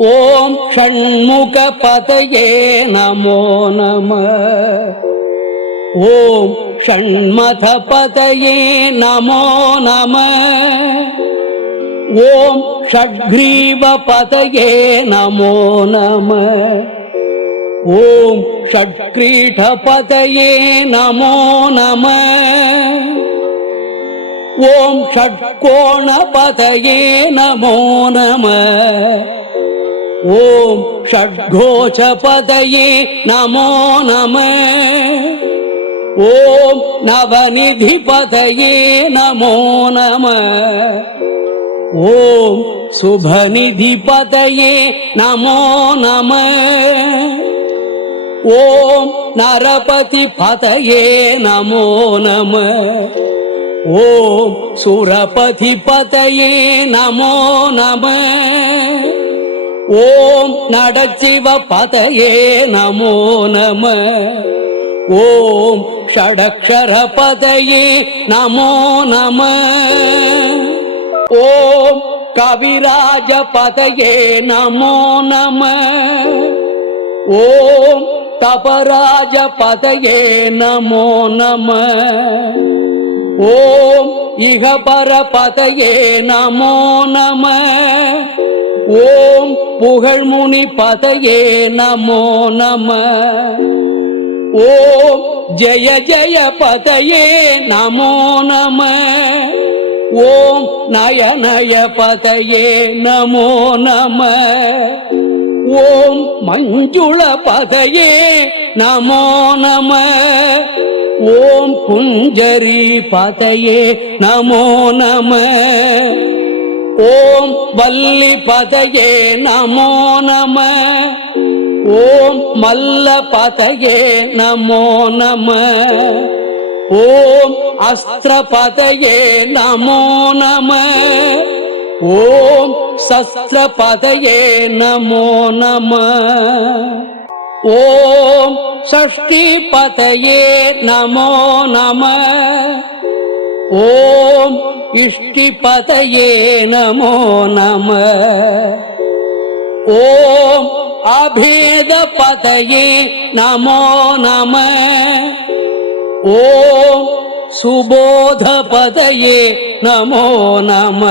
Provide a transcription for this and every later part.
ஓம் ஷண்முகபதயே நமோ நம. ஓம் ஷண்மதபதயே நமோ நம. ஓம் ஷட்கிரீவபதயே நமோ நம. ஓம் ஷட்கிரீடபதயே நமோ நம. ஓம் ஷட்கோணபதயே நமோ நம. ஓம் ஷட்கோச்சபதயே நமோ நம. ஓம் நவநிதிபதயே நமோ நம. ஓம் சுபநிதிபதயே நமோ நம. ஓம் நரபதிபதயே நமோ நம. ஓம் சுரபதிபதயே நமோ நம. ஓம் நடச்சிவபதயே நமோ நம. ஓம் ஷடக்ஷரபதயே நமோ நம. ஓம் கவிராஜபதயே நமோ நம. ஓம் தபராஜபதயே நமோ நம. ஓம் இகபரபதயே நமோ நம. ஓம் புகழ்முனி பதயே நமோ நம. ஓம் ஜய ஜய பதயே நமோ நம. ஓம் நயநய பதயே நமோ நம. ஓம் மஞ்சுள பதயே நமோ நம. ஓம் குஞ்சரி பதயே நமோ நம. ஓம் வல்லி பதயே நமோ நம. ஓம் மல்ல பதயே நமோ நம. ஓம் அஸ்திர பதயே நமோ நம. ஓம் சஸ்திர பதயே நமோ நம. ஓம் ஷஷ்டி பதயே நமோ நம. ஓம் இஷ்டிபதயே நமோ நம. ஓம் அபேத பதயே நமோ நம. ஓம் சுபோத பதயே நமோ நம.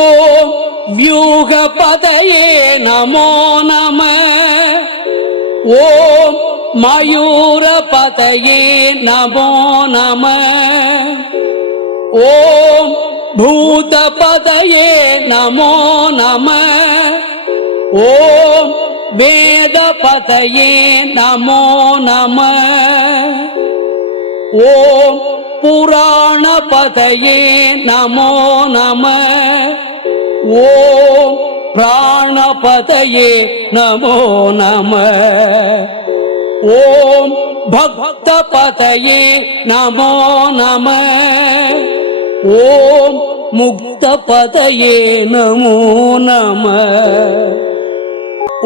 ஓம் வியூக பதயே நமோ நம. ஓம் மயூர பதயே நமோ நம. ஓம் பூத பதயே நமோ நம. ஓம் வேத பதயே நமோ நம. ஓம் புராண பதயே நமோ நம. ஓம் பிராணபதயே நமோ நம. ஓம் பக்த பதயே நமோ நம. ஓம் முக்த பதயே நமோ நம.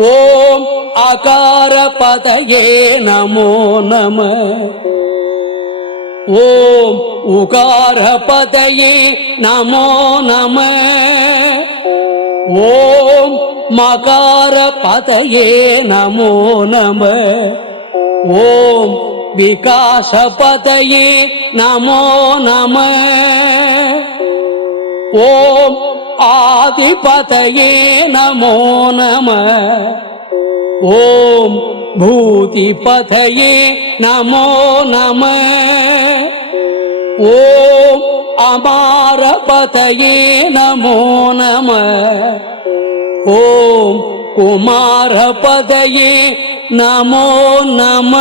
ஓம் அகார பதயே நமோ நம. ஓம் உகார பதயே நமோ நம. ஓம் மகார பதயே நமோ நம. ஓம் விகாச பதயே நமோ நம. ஓம் ஆதிபதயே நமோ நம. ஓம் பூதிபதயே நமோ நம. ஓம் அமாரபதயே நமோ நம. ஓம் குமாரபதயே நமோ நம.